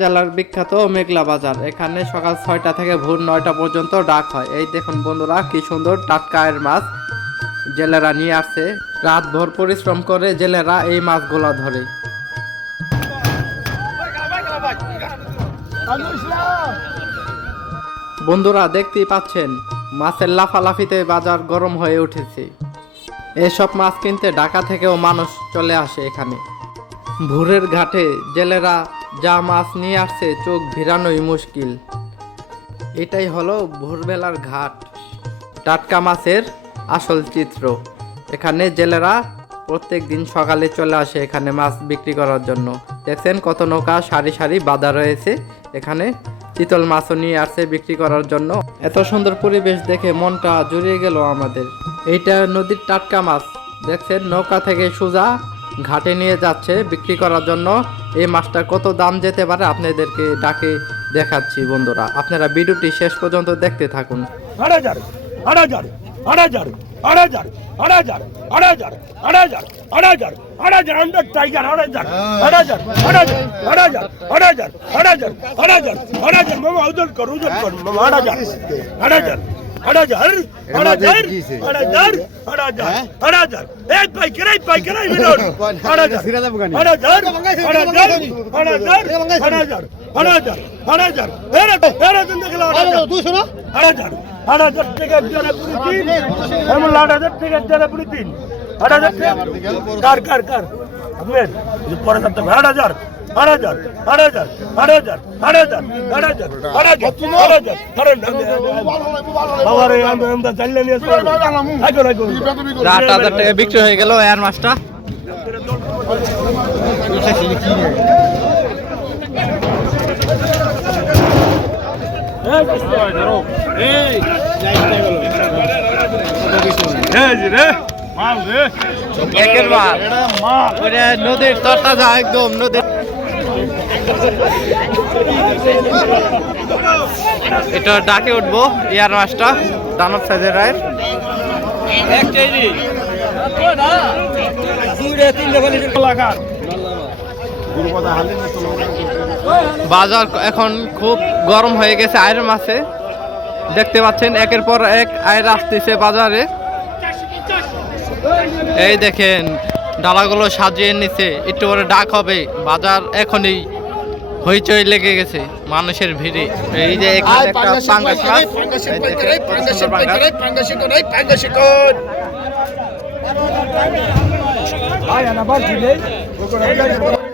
জেলার বিখ্যাত মেঘলা বাজার। এখানে সকাল 6টা থেকে ভোর 9টা পর্যন্ত ডাক হয়। এই দেখুন বন্ধুরা, কি সুন্দর টাটকা এর মাছ জেলেরা নিয়ে আসছে। রাত ভোর পরিশ্রম করে জেলেরা এই মাছগুলা ধরে। বন্ধুরা দেখতেই পাচ্ছেন, মাছের লাফালাফিতে বাজার গরম হয়ে উঠেছে। এসব মাছ কিনতে ঢাকা থেকেও মানুষ চলে আসে এখানে। ভোরের ঘাটে জেলেরা যা মাছ নিয়ে আসছে চোখ ভিড়ানোই মুশকিল। এটাই হলো ভোরবেলার ঘাট, টাটকা মাছের আসল চিত্র। এখানে জেলেরা প্রত্যেক দিন সকালে চলে আসে এখানে মাছ বিক্রি করার জন্য। দেখছেন কত নৌকা সারি সারি বাঁধা রয়েছে। এখানে চিতল মাছও নিয়ে আসছে বিক্রি করার জন্য। এত সুন্দর পরিবেশ দেখে মনটা জুড়িয়ে গেল আমাদের। এইটা নদীর টাটকা মাছ, দেখছেন নৌকা থেকে সোজা ঘাটে নিয়ে যাচ্ছে বিক্রি করার জন্য। এই মাছটা কত দাম যেতে পারে আপনাদেরকে ডাকে দেখাচ্ছি বন্ধুরা, আপনারা ভিডিওটি শেষ পর্যন্ত দেখতে থাকুন। বিক্রি হয়ে গেল এর মাছটা। নদীর তরতাজা একদম নদীর। এটা ডাকে উঠবো ইয়ার মাছটা, দানব সাইজের রায়। বাজার এখন খুব গরম হয়ে গেছে আয়ের মাছে। দেখতে পাচ্ছেন একের পর এক আয়ের আসতেছে বাজারে। এই দেখেন ডালাগুলো সাজিয়ে নিচ্ছে, একটু পরে ডাক হবে। বাজার এখনই হইচই লেগে গেছে মানুষের ভিড়ে। এই যে এখানে একটা পাঙ্গাস মাছ,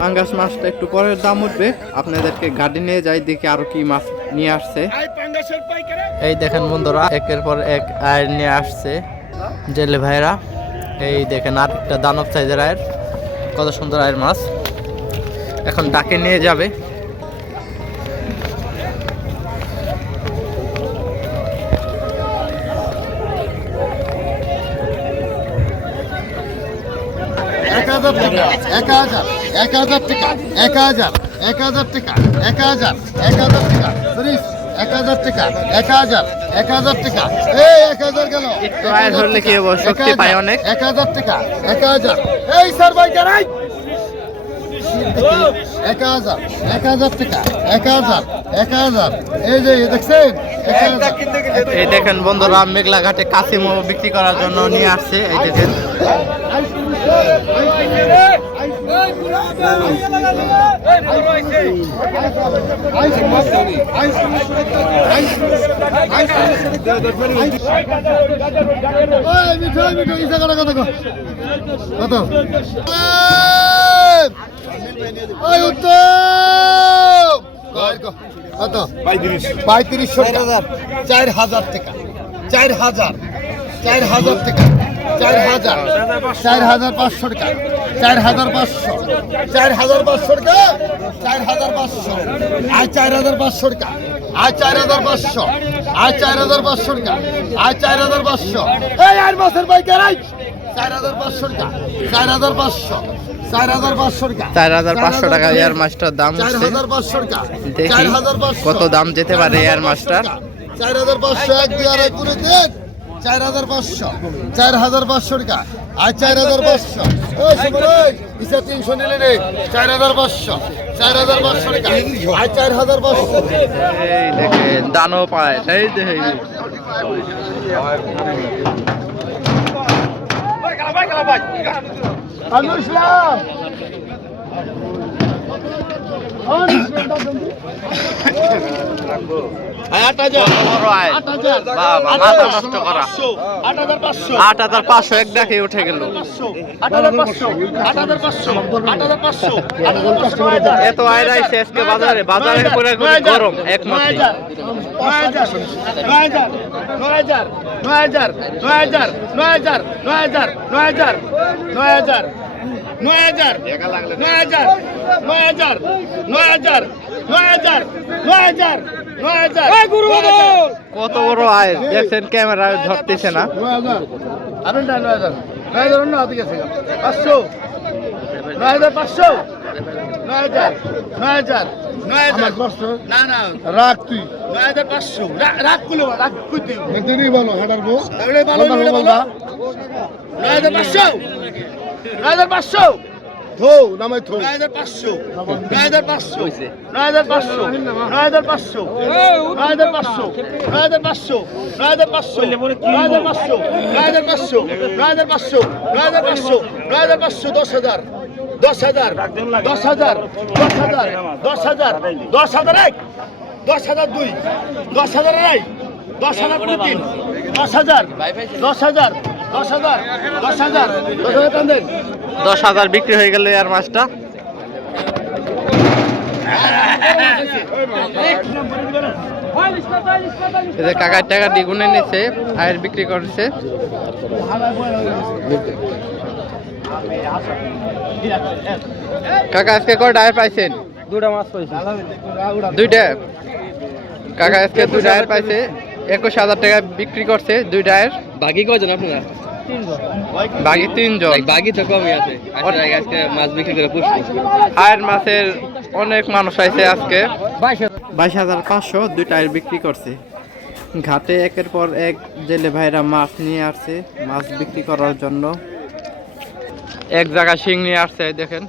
পাঙ্গাস মাছটা একটু পরের দাম উঠবে। আপনাদেরকে গাড়ি নিয়ে যাই, দেখি আরো কি মাছ নিয়ে আসছে। এই দেখেন বন্ধুরা, একের পর এক আয় নিয়ে আসছে জেলে ভাইরা। এই দেখেন আর একটা দানব সাইজের আয়ের, কত সুন্দর আয়ের মাছ। এখন ডাকে নিয়ে যাবে। শক্তি পায় অনেক। 1000 টাকা 1000। এই স্যার ভাই কেরাই 1000 1000 টাকা 1000 1000। এই যে দেখছেন, এই দেখেন বন্ধুরা, মেঘলা ঘাটে কাশিমো বিক্রি করার জন্য নিয়ে আসছে। এই দেখেন কত 3500 টাকা 4000 টাকা 4000 4000 টাকা 4000 4500 টাকা 4500 4500 টাকা 4500 আয় 4500 টাকা আয় 4500 আয় 4500 টাকা আয় 4500। এই আর মাছের ভাই কেরাই 4500 টাকা 4500 4500 টাকা 4500 টাকা এয়ার মাছটার দাম হচ্ছে। 4500 টাকা দেখি কত দাম যেতে পারে এয়ার মাছটার। 4500 এক দুই আড়াই করে দেন 4500 4500 টাকা আর 4500 ওই সুমন ওই ইসা 300 নিলে রে 4500 4500 টাকা আর 4500 এই দেখেন দানও পায় এই দেখেন ইসলাম মাথা নষ্ট করা 8500 এক দেখে উঠে গেল এত আয় রাইছে আজকে বাজারে বাজারে পুরো গরম এক মাস 9000 কত বড় আয় দেখছেন ক্যামেরা ধরতেছে না 9500 রাখ তুই 9500 রাখ কুলো রাখ কুই তুই একদিনই বলো হাটার বউ তাহলে ভালো 9500 থো নামাই থো 9500 10,000 বিক্রি হয়ে গেল আর মাছটা এদের কাকার টাকা দ্বিগুণে নিচ্ছে আয়ের বিক্রি করছে কাকা আজকে কয়টা আয় পাইছেন দুটা মাছ পাইছি দুইটা কাকা আজকে দুইটা আয়ের পাইছে 21,000 টাকা বিক্রি করছে দুইটা আয়ের বাকি কয়জন আপনারা বাকি 3 জন বাকি তো কমই আছে আজকে মাছ বিক্রি করে পুষবো আয়ের মাছের অনেক মানুষ আইছে আজকে 22,500 দুইটা আয়ের বিক্রি করছে ঘাটে একের পর এক জেলে ভাইরা মাছ নিয়ে আসছে মাছ বিক্রি করার জন্য এক জায়গা শিং নিয়ে আসছে দেখেন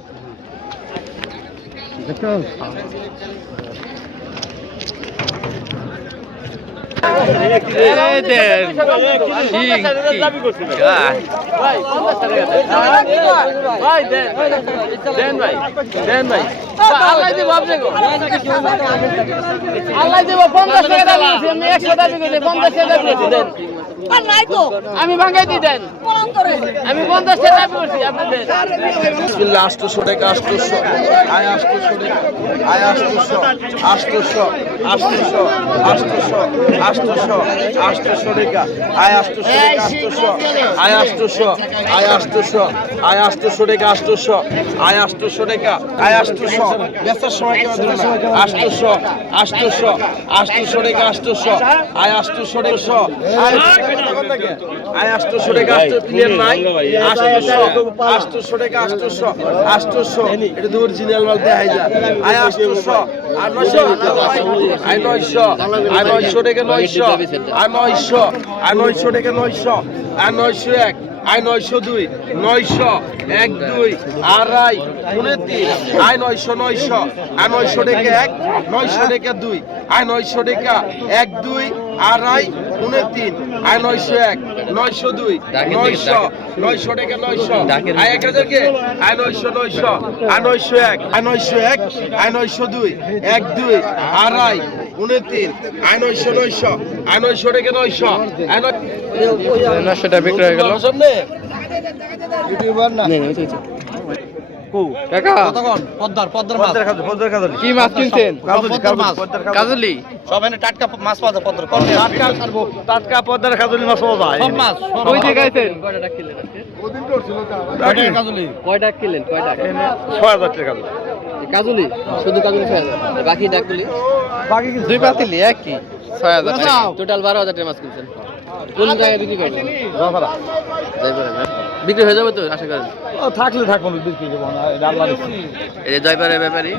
আমি ভাঙাই দিই দেন আমি 50 টাকা দাবি করছি আপনাদের বিসমিল্লাহ 800 টাকা 800 আয় 800 টাকা আয় 800 টাকা আয় 800 আয় 800 আয় 800 টাকা 800 আয় 800 টাকা আয় 800 বেচার সময় কেউ দিল না 800 টাকা 800 আয় 800 টাকা আয় 800 টাকা 800 ক্লিয়ার নাই 800 টাকা 800 এটা তো অরিজিনাল মাল দেখাই যায় আয় 800 আর 900 আয় 900 আয় 900 টাকা 900 আয় 900 আয় 900 টাকা 900 আর 901 আয় 902 900 1 2 আড়াই 29 আয় 900 আয় 900 টাকা 1 900 টাকা 2 আয় 900 টাকা 1 2 আড়াই 29 আয় 901 902 900 900 টাকা 900 আয় 1000 কে আয় 900 আয় 901 আয় 901 আয় 902 1 2 আড়াই 29 আয় 900 আয় 900 টাকা 900 আয় 900 বিক্রি হয়ে গেল সামনে কাকা পদ্মার মাছ কি মাছ কিনছেন কাজলি সব এনে টাটকা মাছ পাওয়া যায় পদ্মার টাটকা পদ্মার কাজলি মাছ পাওয়া যায় সব মাছ কই থেকে আইছেন কয়টা কিনলেন কয়টা 6000 টাকা কাজুলি শুধু কাজুলি 6000 বাকি ডাকগুলি দুই পাতিলি একই 6,000 টাকা টোটাল 12,000 টাকা মাছ কিনছেন কোন জায়গায় বিক্রি করবেন জয়পুরে না বিক্রি হয়ে যাবে তো আশা করেন থাকলে থাকবো বিক্রি করবো না এই যে জয়পুরের ব্যাপারী